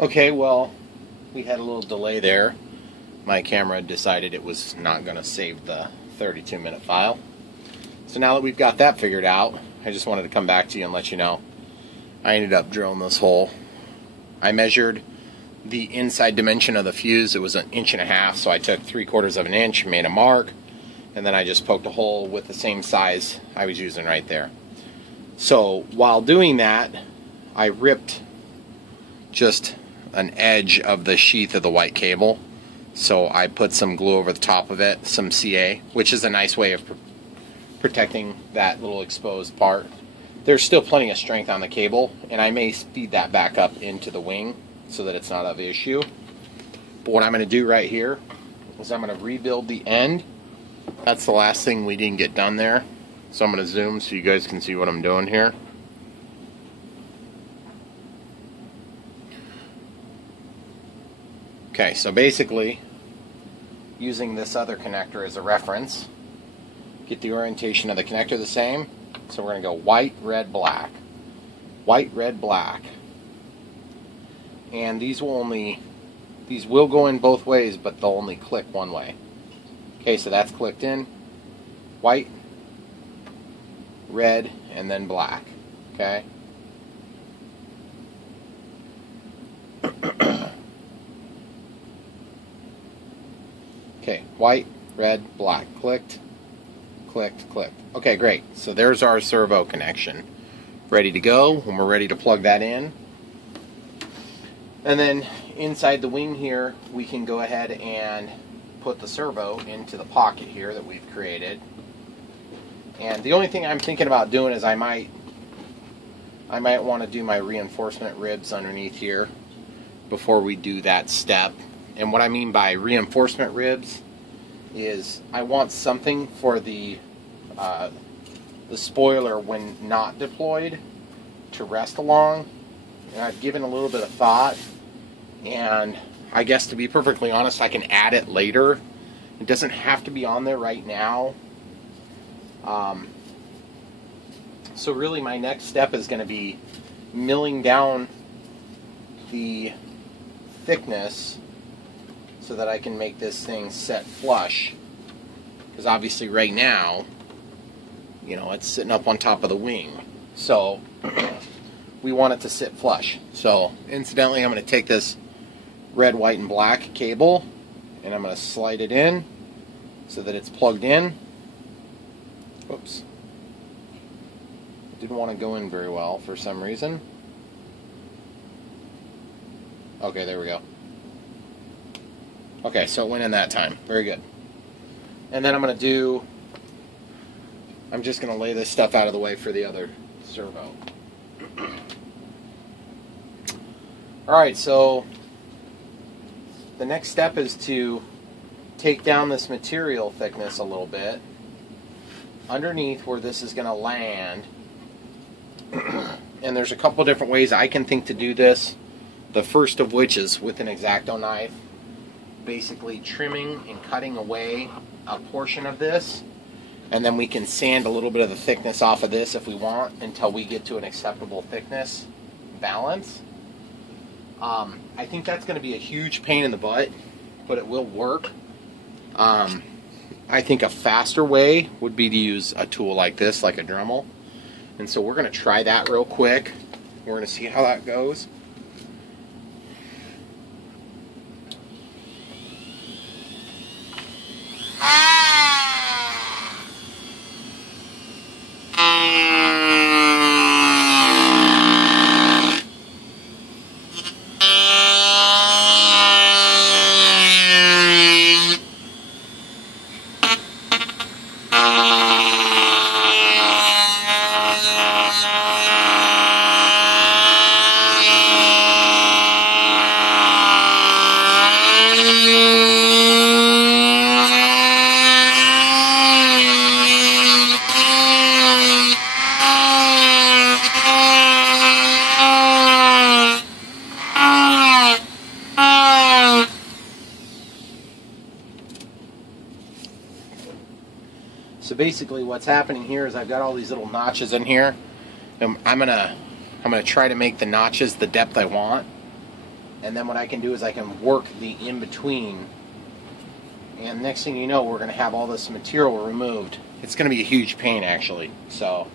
Okay, well, we had a little delay there. My camera decided it was not going to save the 32-minute file. So now that we've got that figured out, I just wanted to come back to you and let you know I ended up drilling this hole. I measured the inside dimension of the fuse. It was 1.5 inches, so I took 3/4 of an inch, made a mark, and then I just poked a hole with the same size I was using right there. So while doing that, I ripped just an edge of the sheath of the white cable. So I put some glue over the top of it, some CA, which is a nice way of protecting that little exposed part. There's still plenty of strength on the cable, and I may speed that back up into the wing so that it's not of issue. But what I'm going to do right here is I'm going to rebuild the end. That's the last thing we didn't get done there. So I'm going to zoom so you guys can see what I'm doing here. Okay, so basically, using this other connector as a reference, get the orientation of the connector the same. So we're going to go white, red, black. White, red, black. And these will go in both ways, but they'll only click one way. Okay, so that's clicked in. White, red, and then black. Okay? Okay, white, red, black. Clicked, clicked, clicked. Okay, great. So there's our servo connection. Ready to go when we're ready to plug that in. And then inside the wing here, we can go ahead and put the servo into the pocket here that we've created. And the only thing I'm thinking about doing is I might want to do my reinforcement ribs underneath here before we do that step. And what I mean by reinforcement ribs is I want something for the spoiler when not deployed to rest along. And I've given a little bit of thought, and I guess to be perfectly honest, I can add it later. It doesn't have to be on there right now. So really my next step is going to be milling down the thickness so that I can make this thing set flush. Because obviously right now, you know, it's sitting up on top of the wing. So we want it to sit flush. So incidentally, I'm going to take this red, white, and black cable and I'm going to slide it in so that it's plugged in. Oops. It didn't want to go in very well for some reason. Okay, there we go. Okay, so it went in that time. Very good. And then I'm just going to lay this stuff out of the way for the other servo. Alright, so the next step is to take down this material thickness a little bit underneath where this is going to land. And there's a couple different ways I can think to do this. The first of which is with an X-Acto knife, basically trimming and cutting away a portion of this, and then we can sand a little bit of the thickness off of this if we want until we get to an acceptable thickness balance. I think that's going to be a huge pain in the butt, but it will work. I think a faster way would be to use a tool like this, like a Dremel. And so we're going to try that real quick. We're going to see how that goes. So basically what's happening here is I've got all these little notches in here, and I'm gonna try to make the notches the depth I want. and then what I can do is I can work the in-between, and next thing you know, we're going to have all this material removed. It's going to be a huge pain, actually. So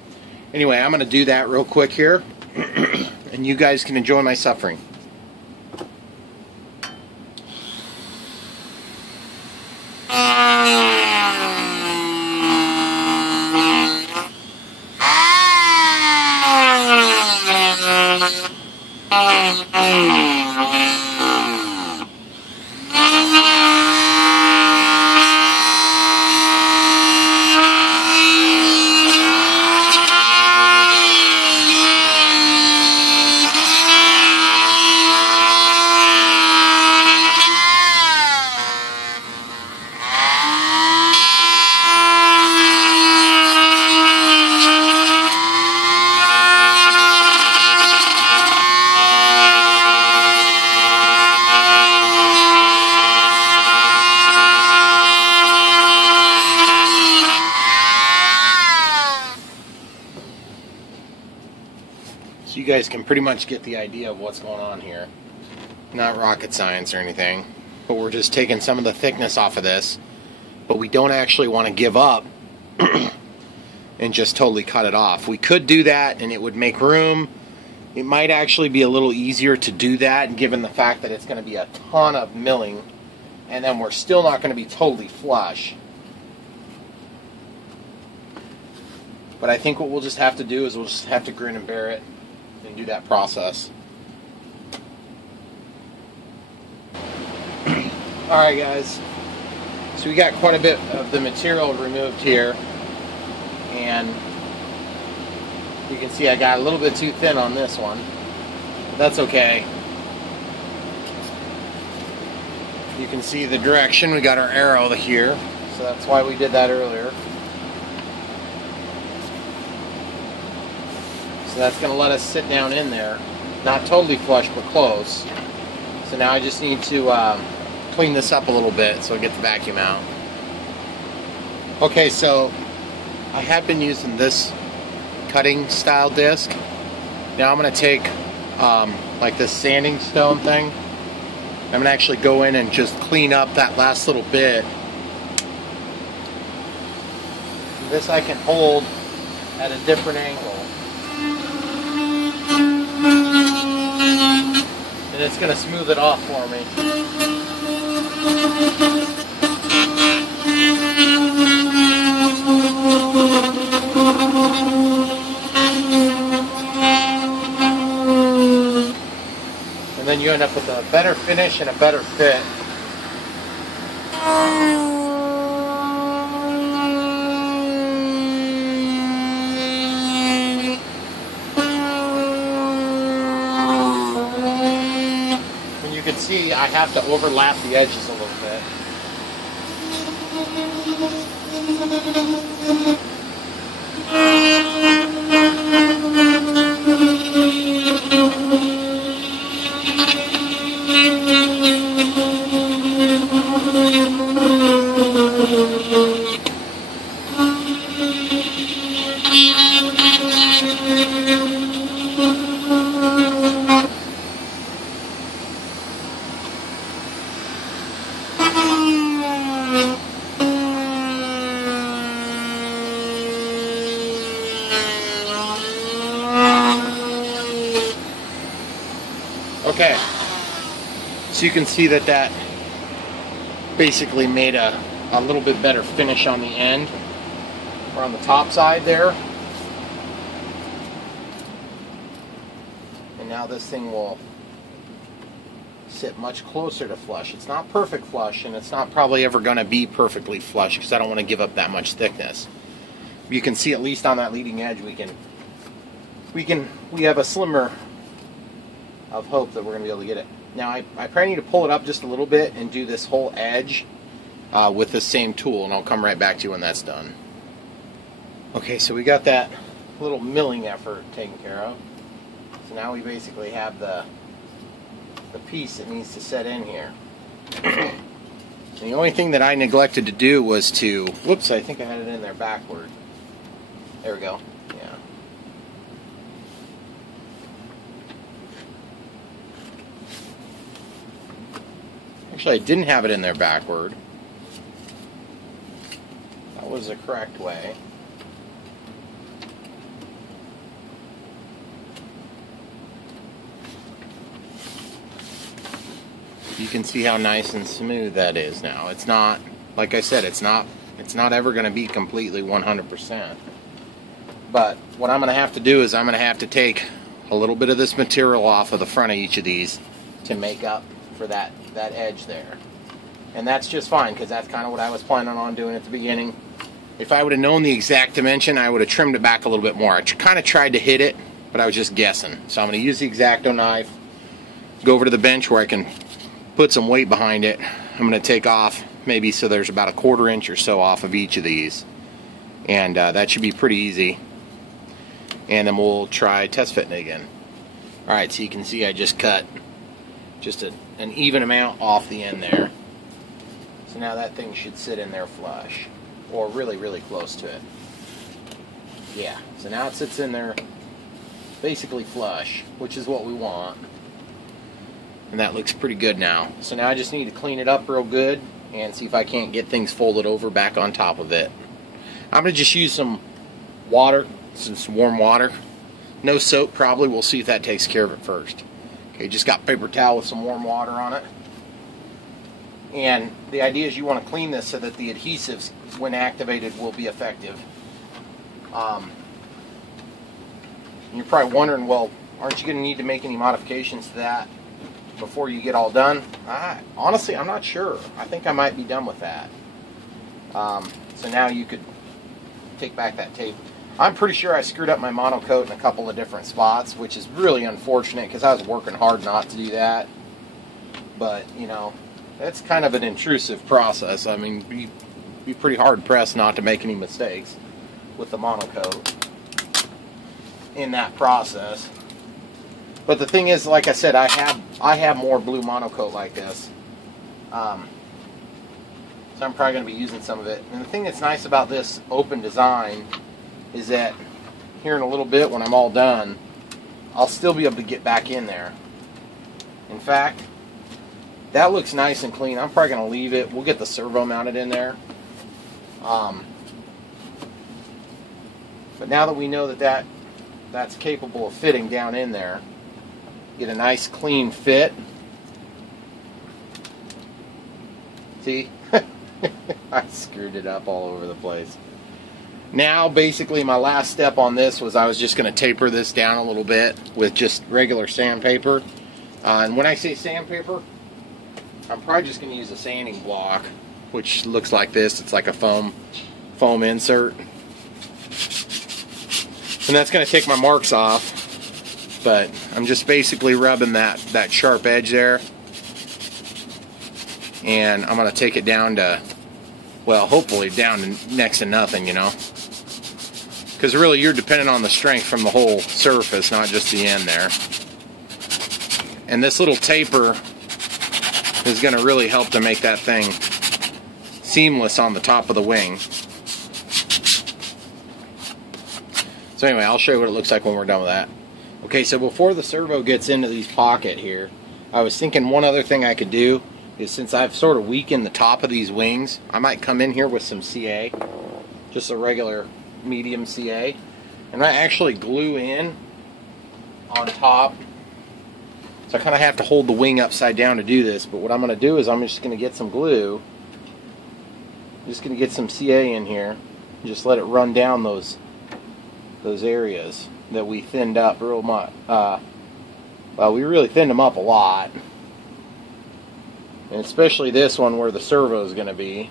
anyway, I'm going to do that real quick here, and you guys can enjoy my suffering. So you guys can pretty much get the idea of what's going on here. Not rocket science or anything, but we're just taking some of the thickness off of this, but we don't actually want to give up and just totally cut it off. We could do that and it would make room. It might actually be a little easier to do that, given the fact that it's going to be a ton of milling, and then we're still not going to be totally flush. But I think what we'll just have to do is we'll just have to grin and bear it and do that process. Alright guys, so we got quite a bit of the material removed here, and you can see I got a little bit too thin on this one, but that's okay. You can see the direction, we got our arrow here, so that's why we did that earlier. So that's going to let us sit down in there, not totally flush, but close. So now I just need to clean this up a little bit so I get the vacuum out. Okay, so I have been using this cutting style disc. Now I'm going to take like this sanding stone thing. I'm going to actually go in and just clean up that last little bit. This I can hold at a different angle. And it's going to smooth it off for me. And then you end up with a better finish and a better fit. And you can see I have to overlap the edges a little bit. Okay, so you can see that that basically made a little bit better finish on the end, or on the top side there. And now this thing will sit much closer to flush. It's not perfect flush, and it's not probably ever going to be perfectly flush because I don't want to give up that much thickness. You can see at least on that leading edge we have a slimmer of hope that we're going to be able to get it. Now I probably need to pull it up just a little bit and do this whole edge with the same tool, and I'll come right back to you when that's done. Okay, so we got that little milling effort taken care of. So now we basically have the piece that needs to set in here. And the only thing that I neglected to do was to, whoops, I think I had it in there backward. There we go. Yeah. Actually, I didn't have it in there backward. That was the correct way. You can see how nice and smooth that is now. It's not, like I said, it's not ever going to be completely 100%. But what I'm going to have to do is I'm going to have to take a little bit of this material off of the front of each of these to make up for that edge there. And that's just fine, because that's kind of what I was planning on doing at the beginning. If I would have known the exact dimension, I would have trimmed it back a little bit more. I kind of tried to hit it, but I was just guessing. So I'm going to use the X-Acto knife, go over to the bench where I can put some weight behind it. I'm going to take off maybe so there's about a 1/4 inch or so off of each of these. And that should be pretty easy. And then we'll try test fitting it again. Alright, so you can see I just cut just an even amount off the end there. So now that thing should sit in there flush, or really, really close to it. Yeah, so now it sits in there basically flush, which is what we want. And that looks pretty good now. So now I just need to clean it up real good and see if I can't get things folded over back on top of it. I'm going to just use some water, some warm water. No soap probably. We'll see if that takes care of it first. Okay, just got paper towel with some warm water on it. And the idea is you want to clean this so that the adhesives, when activated, will be effective. You're probably wondering, well, aren't you going to need to make any modifications to that before you get all done? Honestly, I'm not sure. I think I might be done with that. So now you could take back that tape. I'm pretty sure I screwed up my monocoat in a couple of different spots, which is really unfortunate because I was working hard not to do that. But, you know, that's kind of an intrusive process. I mean, be pretty hard pressed not to make any mistakes with the monocoat in that process. But the thing is, like I said, I have more blue monocoat like this. So I'm probably going to be using some of it. And the thing that's nice about this open design is that here in a little bit, when I'm all done, I'll still be able to get back in there. In fact, that looks nice and clean. I'm probably going to leave it. We'll get the servo mounted in there. But now that we know that that's capable of fitting down in there, get a nice clean fit. See? I screwed it up all over the place. Now, basically, my last step on this was I was just going to taper this down a little bit with just regular sandpaper. And when I say sandpaper, I'm probably just going to use a sanding block, which looks like this. It's like a foam insert. And that's going to take my marks off. But I'm just basically rubbing that sharp edge there. And I'm going to take it down to, well, hopefully down to next to nothing, you know. Because really you're dependent on the strength from the whole surface, not just the end there. And this little taper is going to really help to make that thing seamless on the top of the wing. So anyway, I'll show you what it looks like when we're done with that. Okay, so before the servo gets into these pocket here, I was thinking one other thing I could do is, since I've sort of weakened the top of these wings, I might come in here with some CA, just a regular medium CA, and I actually glue in on top. So I kind of have to hold the wing upside down to do this, but what I'm going to do is I'm just going to get some glue, just going to get some CA in here, and just let it run down those areas that we thinned up real much. Well, we really thinned them up a lot. And especially this one where the servo is going to be.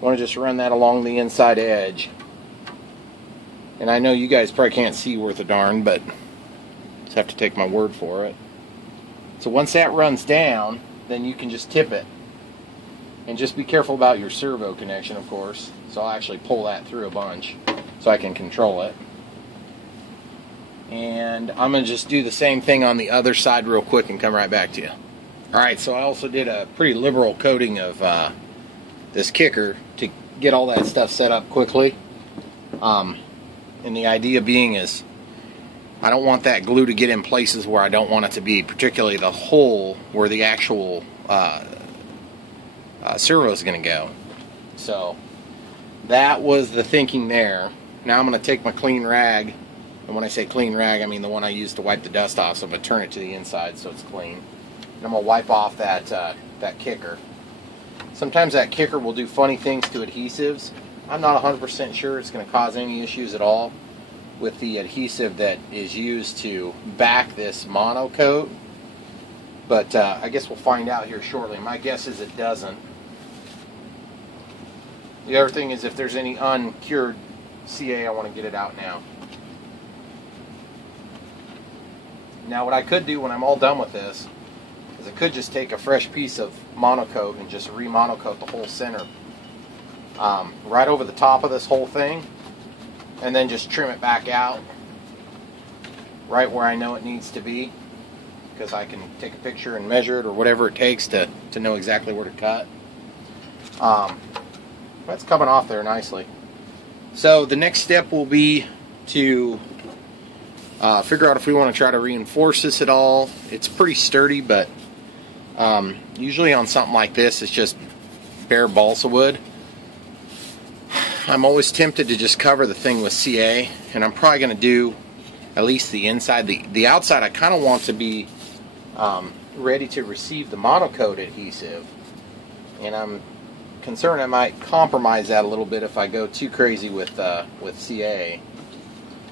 I want to just run that along the inside edge. And I know you guys probably can't see worth a darn, but just have to take my word for it. So once that runs down, then you can just tip it. And just be careful about your servo connection, of course. So I'll actually pull that through a bunch so I can control it. And I'm going to just do the same thing on the other side real quick and come right back to you. Alright, so I also did a pretty liberal coating of this kicker to get all that stuff set up quickly. And the idea being is I don't want that glue to get in places where I don't want it to be, particularly the hole where the actual servo is going to go. So that was the thinking there. Now I'm going to take my clean rag, and when I say clean rag, I mean the one I use to wipe the dust off, so I'm going to turn it to the inside so it's clean. And I'm going to wipe off that, that kicker. Sometimes that kicker will do funny things to adhesives. I'm not 100% sure it's going to cause any issues at all with the adhesive that is used to back this monocoat. But I guess we'll find out here shortly. My guess is it doesn't. The other thing is if there's any uncured CA, I want to get it out now. Now what I could do when I'm all done with this is I could just take a fresh piece of monocoat and just re-monocoat the whole center right over the top of this whole thing, and then just trim it back out right where I know it needs to be, because I can take a picture and measure it or whatever it takes to know exactly where to cut. That's coming off there nicely. So the next step will be to figure out if we want to try to reinforce this at all. It's pretty sturdy, but usually on something like this it's just bare balsa wood. I'm always tempted to just cover the thing with CA, and I'm probably going to do at least the inside. The outside I kind of want to be ready to receive the monocoat adhesive, and I'm concerned I might compromise that a little bit if I go too crazy with CA,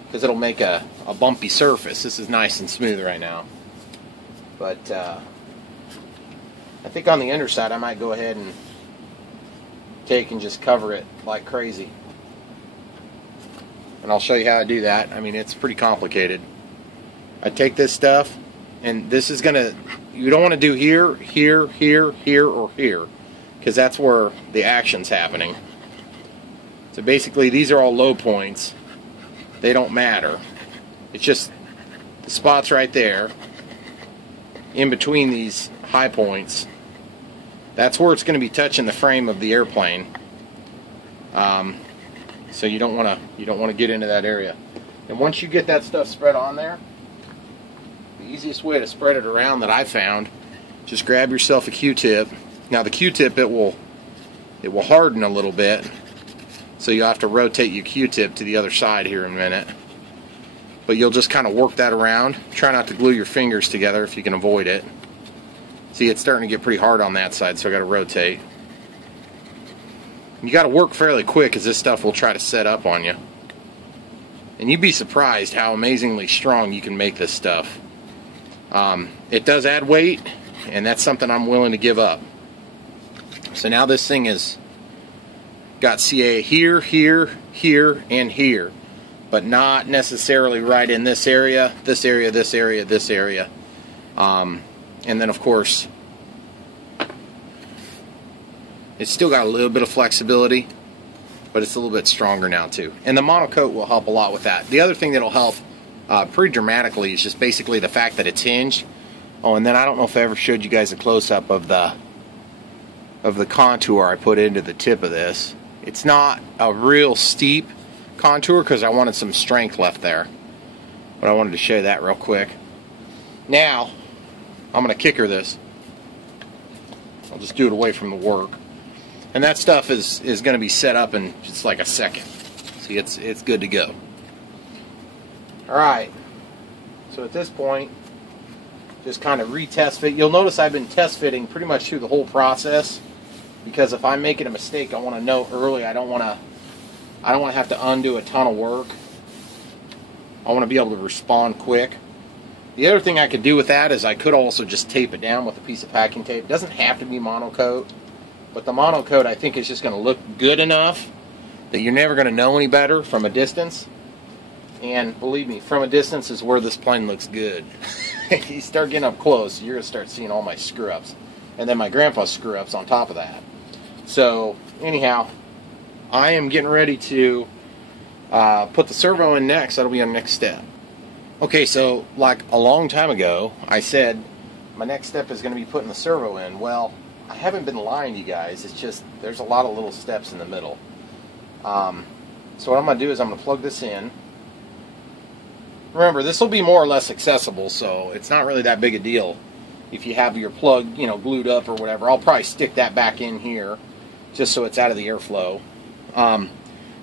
because it'll make a bumpy surface. This is nice and smooth right now, but I think on the underside I might go ahead and take and just cover it like crazy, and I'll show you how I do that. I mean, it's pretty complicated. I take this stuff, and this is gonna, you don't want to do here, here, here, here, or here, because that's where the action's happening. So basically these are all low points. They don't matter. It's just the spots right there in between these high points. That's where it's going to be touching the frame of the airplane. So you don't want to get into that area. And once you get that stuff spread on there, the easiest way to spread it around that I found, just grab yourself a Q-tip. Now the Q-tip, it will harden a little bit, so you'll have to rotate your Q-tip to the other side here in a minute. But you'll just kind of work that around. Try not to glue your fingers together if you can avoid it. See, it's starting to get pretty hard on that side, so I got to rotate. You got to work fairly quick, because this stuff will try to set up on you. And you'd be surprised how amazingly strong you can make this stuff. It does add weight, and that's something I'm willing to give up. So now this thing is got CA here, here, here, and here, but not necessarily right in this area, this area, this area, this area. And then of course it's still got a little bit of flexibility, but it's a little bit stronger now too. And the monocoat will help a lot with that. The other thing that'll help pretty dramatically is just basically the fact that it's hinged. Oh, and then I don't know if I ever showed you guys a close-up of the contour I put into the tip of this. It's not a real steep contour because I wanted some strength left there, but I wanted to show you that real quick. Now I'm going to kicker this. I'll just do it away from the work, and that stuff is going to be set up in just like a second. See, it's good to go. Alright, so at this point, just kind of retest fit. You'll notice I've been test fitting pretty much through the whole process, because if I'm making a mistake, I want to know early. I don't want to have to undo a ton of work. I want to be able to respond quick. The other thing I could do with that is I could also just tape it down with a piece of packing tape. It doesn't have to be monocoat, but the monocoat I think is just going to look good enough that you're never going to know any better from a distance. And believe me, from a distance is where this plane looks good. You start getting up close, you're going to start seeing all my screw-ups. And then my grandpa's screw-ups on top of that. So, anyhow, I am getting ready to put the servo in next. That'll be our next step. Okay, so like a long time ago, I said my next step is going to be putting the servo in. Well, I haven't been lying to you guys. It's just there's a lot of little steps in the middle. So what I'm going to do is I'm going to plug this in. Remember, this will be more or less accessible, so it's not really that big a deal. if you have your plug, you know, glued up or whatever. I'll probably stick that back in here just so it's out of the airflow.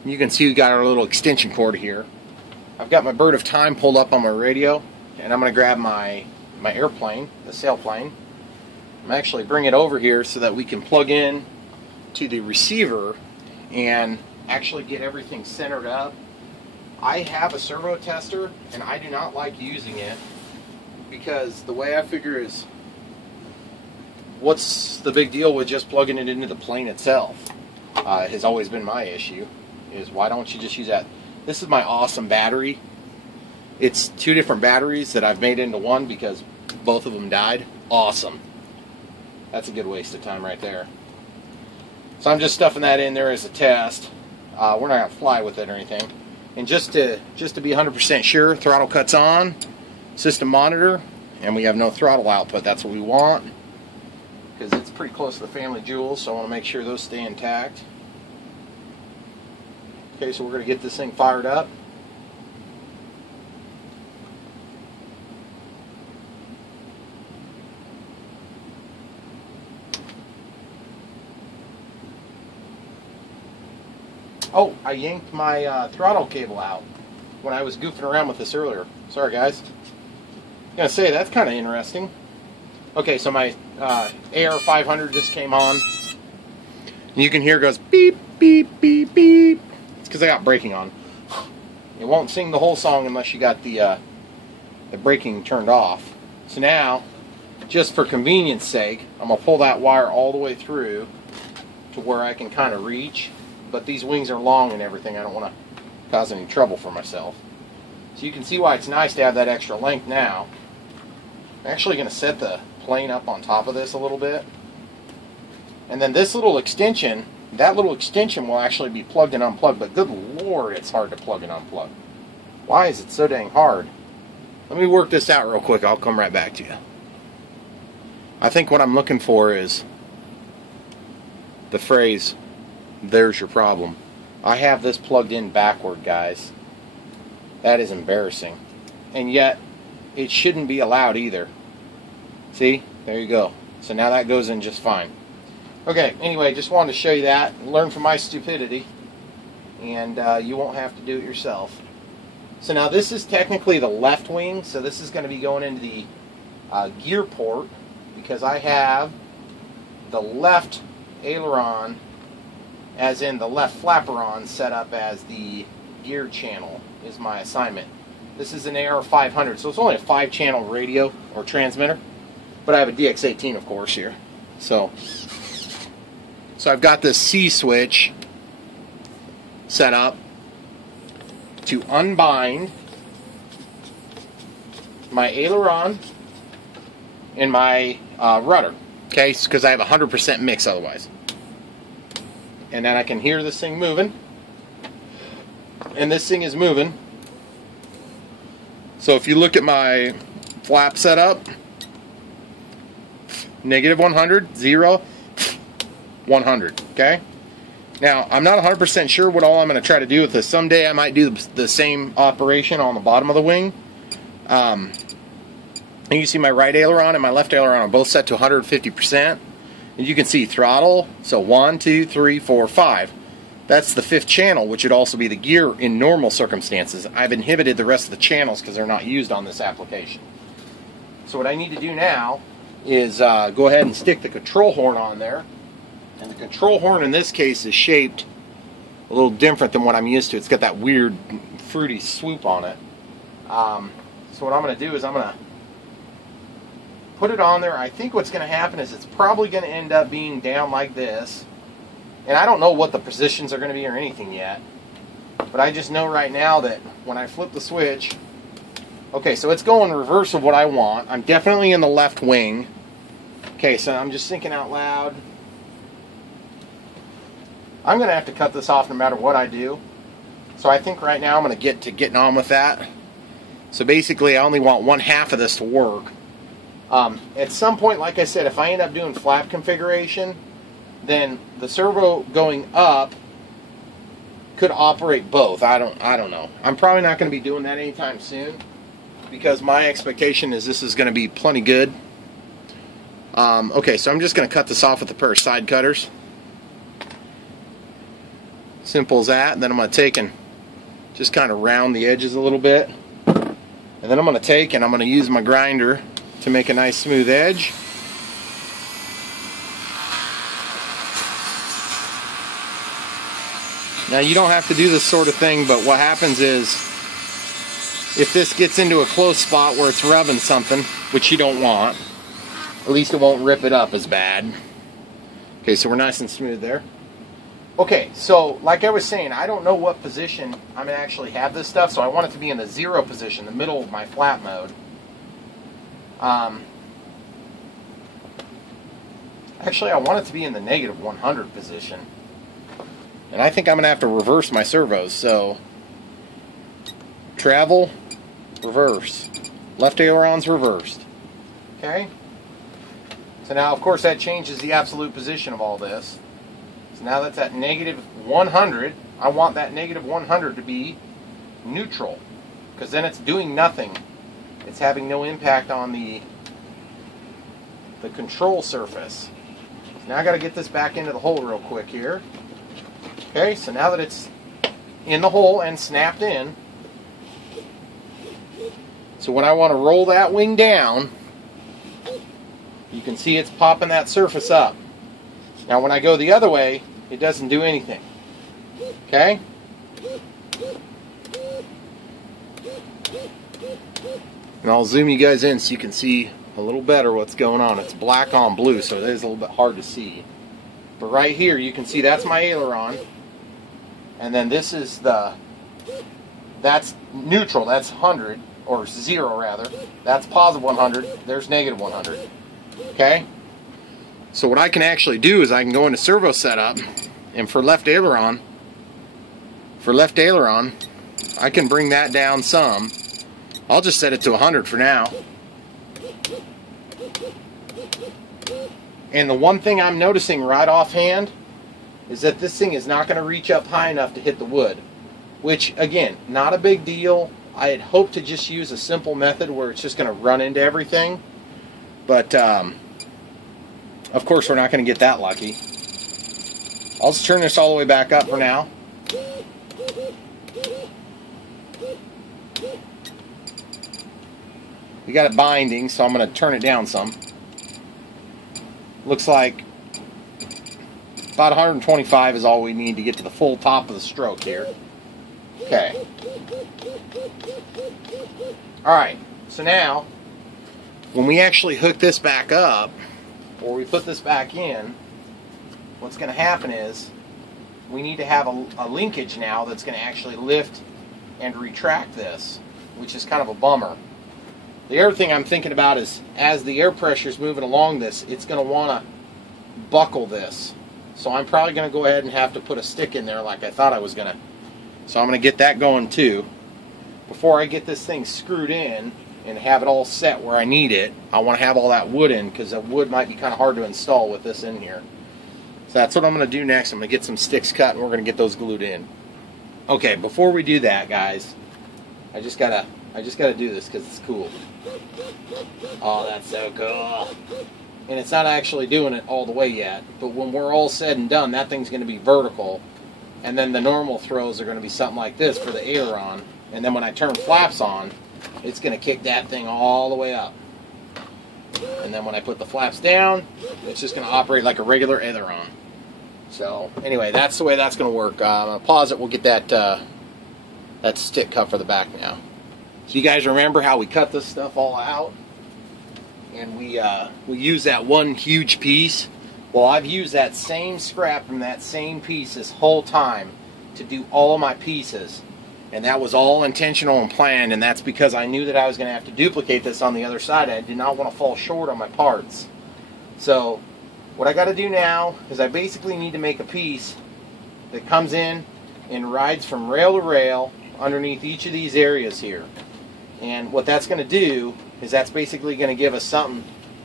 You can see we got our little extension cord here. I've got my bird of time pulled up on my radio, and I'm going to grab my airplane, the sailplane. I'm actually bring it over here so that we can plug in to the receiver and actually get everything centered up. I have a servo tester, and I do not like using it because the way I figure is, what's the big deal with just plugging it into the plane itself? Has always been my issue, is why don't you just use that? This is my awesome battery. It's 2 different batteries that I've made into one because both of them died. Awesome. That's a good waste of time right there. So I'm just stuffing that in there as a test. We're not going to fly with it or anything. And just to be 100% sure, throttle cuts on, system monitor, and we have no throttle output. That's what we want, because it's pretty close to the family jewels, so I want to make sure those stay intact. Okay, so we're going to get this thing fired up. Oh, I yanked my throttle cable out when I was goofing around with this earlier. Sorry, guys. I'm going to say, that's kind of interesting. Okay, so my AR500 just came on. And you can hear it goes beep, beep, beep, beep. It's because I got braking on. It won't sing the whole song unless you got the braking turned off. So now, just for convenience sake, I'm going to pull that wire all the way through to where I can kind of reach. But these wings are long and everything. I don't want to cause any trouble for myself. So you can see why it's nice to have that extra length now. I'm actually going to set the plane up on top of this a little bit. And then this little extension, that little extension will actually be plugged and unplugged. But good Lord, it's hard to plug and unplug. Why is it so dang hard? Let me work this out real quick. I'll come right back to you. I think what I'm looking for is the phrase, "There's your problem." I have this plugged in backward, guys. That is embarrassing. And yet, it shouldn't be allowed either. See? There you go. So now that goes in just fine. Okay, anyway, just wanted to show you that. Learn from my stupidity. And you won't have to do it yourself. So now this is technically the left wing. So this is going to be going into the gear port, because I have the left aileron, as in the left flapperon, set up as the gear channel is my assignment. This is an AR500, so it's only a 5-channel radio or transmitter, but I have a DX18 of course here. So I've got this C switch set up to unbind my aileron and my rudder, okay, because I have 100% mix otherwise. And then I can hear this thing moving. And this thing is moving. So if you look at my flap setup, -100, 0, 100, okay? Now, I'm not 100% sure what all I'm going to try to do with this. Someday I might do the same operation on the bottom of the wing. And you see my right aileron and my left aileron are both set to 150%. And you can see throttle, so 1, 2, 3, 4, 5. That's the 5th channel, which would also be the gear in normal circumstances. I've inhibited the rest of the channels because they're not used on this application. So what I need to do now is go ahead and stick the control horn on there. And the control horn in this case is shaped a little different than what I'm used to. It's got that weird fruity swoop on it. So what I'm going to do is I'm going to put it on there. I think what's going to happen is it's probably going to end up being down like this. And I don't know what the positions are going to be or anything yet. But I just know right now that when I flip the switch, okay, so it's going reverse of what I want. I'm definitely in the left wing. Okay, so I'm just thinking out loud. I'm going to have to cut this off no matter what I do. So I think right now I'm going to get to getting on with that. So basically I only want 1/2 of this to work. At some point, like I said, if I end up doing flap configuration, then the servo going up could operate both. I don't know. I'm probably not going to be doing that anytime soon, because my expectation is this is going to be plenty good Okay, so I'm just going to cut this off with a pair of side cutters. Simple as that. And then I'm going to take and just kind of round the edges a little bit. And then I'm going to take and I'm going to use my grinder to make a nice smooth edge. Now you don't have to do this sort of thing, but what happens is if this gets into a close spot where it's rubbing something, which you don't want, at least it won't rip it up as bad. Okay, so we're nice and smooth there. Okay, so like I was saying, I don't know what position I'm going to actually have this stuff, so I want it to be in the 0 position, the middle of my flat mode. Actually, I want it to be in the -100 position. And I think I'm going to have to reverse my servos, so travel, reverse. Left aileron's reversed. Okay? So now, of course, that changes the absolute position of all this. So now that's at -100. I want that -100 to be neutral, because then it's doing nothing. It's having no impact on the control surface. So now I got to get this back into the hole real quick here. Okay, so now that it's in the hole and snapped in, so when I want to roll that wing down, you can see it's popping that surface up. Now when I go the other way, it doesn't do anything. Okay? And I'll zoom you guys in so you can see a little better what's going on. It's black on blue, so it is a little bit hard to see. But right here, you can see that's my aileron. And then this is that's neutral, that's 100, or 0 rather. That's positive 100, there's -100. Okay? So what I can actually do is I can go into servo setup, and for left aileron, I can bring that down some. I'll just set it to 100 for now. And the one thing I'm noticing right offhand is that this thing is not going to reach up high enough to hit the wood. Which, again, not a big deal. I had hoped to just use a simple method where it's just going to run into everything. But, of course, we're not going to get that lucky. I'll just turn this all the way back up for now. We got it binding, so I'm going to turn it down some. Looks like about 125 is all we need to get to the full top of the stroke here. Okay. Alright, so now, when we actually hook this back up, or we put this back in, what's going to happen is, we need to have a linkage now that's going to actually lift and retract this, which is kind of a bummer. The other thing I'm thinking about is, as the air pressure is moving along this, it's going to want to buckle this. So I'm probably going to go ahead and have to put a stick in there like I thought I was going to. So I'm going to get that going too. Before I get this thing screwed in and have it all set where I need it, I want to have all that wood in, because the wood might be kind of hard to install with this in here. So that's what I'm going to do next. I'm going to get some sticks cut and we're going to get those glued in. Okay, before we do that, guys, I just gotta do this because it's cool. Oh, that's so cool. And it's not actually doing it all the way yet, but when we're all said and done, that thing's going to be vertical, and then the normal throws are going to be something like this for the aileron, and then when I turn flaps on, it's going to kick that thing all the way up. And then when I put the flaps down, it's just going to operate like a regular aileron. So anyway, that's the way that's going to work. I'm going to pause it. We'll get that stick cut for the back now. So you guys remember how we cut this stuff all out? And we use that one huge piece. Well, I've used that same scrap from that same piece this whole time to do all my pieces. And that was all intentional and planned, and that's because I knew that I was going to have to duplicate this on the other side. I did not want to fall short on my parts. So what I got to do now is I basically need to make a piece that comes in and rides from rail to rail underneath each of these areas here. And what that's going to do is that's basically going to give us something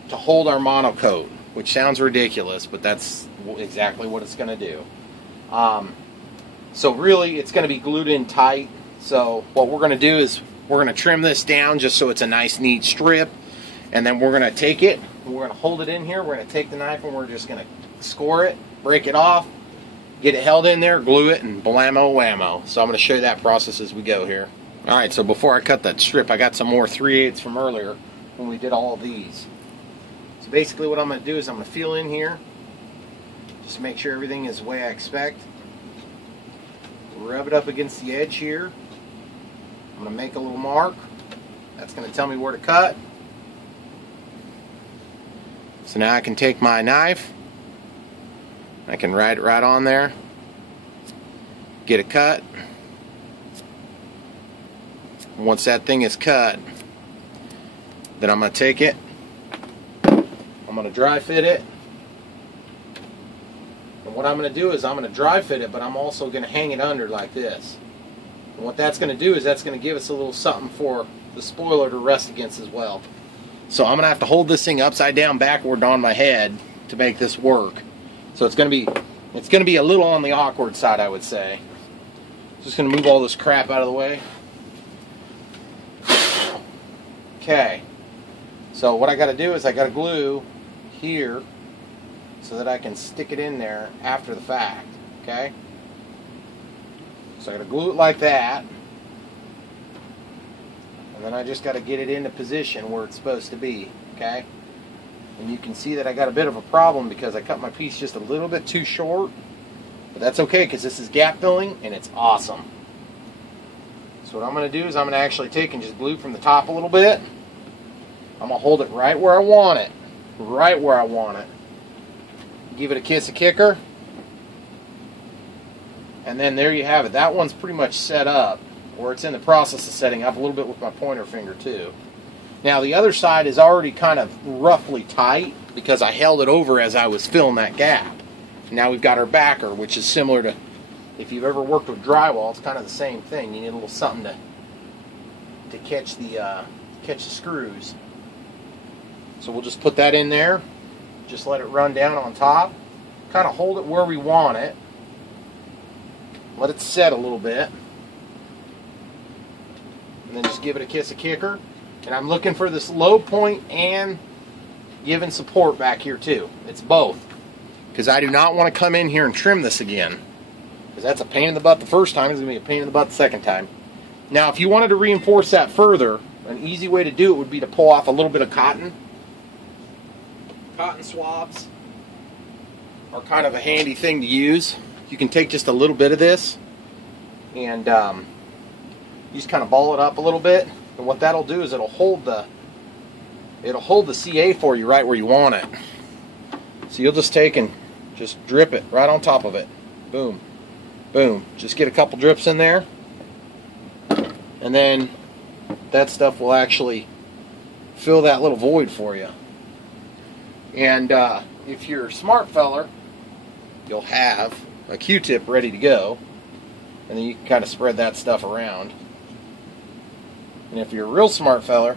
to hold our monocoat, which sounds ridiculous, but that's exactly what it's going to do. So really, it's going to be glued in tight. So what we're going to do is we're going to trim this down just so it's a nice, neat strip, and then we're going to take it, we're going to hold it in here. We're going to take the knife and we're just going to score it, break it off, get it held in there, glue it, and blammo whammo. So I'm going to show you that process as we go here. Alright, so before I cut that strip, I got some more 3/8 from earlier when we did all of these. So basically what I'm going to do is I'm going to feel in here, just to make sure everything is the way I expect. Rub it up against the edge here. I'm going to make a little mark. That's going to tell me where to cut. So now I can take my knife, I can write it right on there, get it cut. Once that thing is cut, then I'm going to take it, I'm going to dry fit it. And what I'm going to do is I'm going to dry fit it, but I'm also going to hang it under like this. And what that's going to do is that's going to give us a little something for the spoiler to rest against as well. So I'm going to have to hold this thing upside down backward on my head to make this work. So it's going to be a little on the awkward side, I would say. Just going to move all this crap out of the way. Okay. So what I got to do is I got to glue here so that I can stick it in there after the fact. Okay? So I got to glue it like that. And then I just got to get it into position where it's supposed to be, okay? And you can see that I got a bit of a problem because I cut my piece just a little bit too short. But that's okay because this is gap filling and it's awesome. So what I'm going to do is I'm going to actually take and just glue from the top a little bit. I'm going to hold it right where I want it. Right where I want it. Give it a kiss a kicker. And then there you have it. That one's pretty much set up. Or it's in the process of setting up a little bit with my pointer finger too. Now the other side is already kind of roughly tight because I held it over as I was filling that gap. Now we've got our backer, which is similar to, if you've ever worked with drywall, it's kind of the same thing. You need a little something to catch the screws. So we'll just put that in there, just let it run down on top, kind of hold it where we want it, let it set a little bit. And then just give it a kiss a kicker. And I'm looking for this low point and giving support back here too. It's both. Because I do not want to come in here and trim this again. Because that's a pain in the butt the first time. It's going to be a pain in the butt the second time. Now if you wanted to reinforce that further, an easy way to do it would be to pull off a little bit of cotton. Cotton swabs are kind of a handy thing to use. You can take just a little bit of this and you just kind of ball it up a little bit, and what that'll do is it'll hold the CA for you right where you want it. So you'll just take and just drip it right on top of it. Boom, boom. Just get a couple drips in there, and then that stuff will actually fill that little void for you. And if you're a smart feller, you'll have a Q-tip ready to go, and then you can kind of spread that stuff around. And if you're a real smart feller,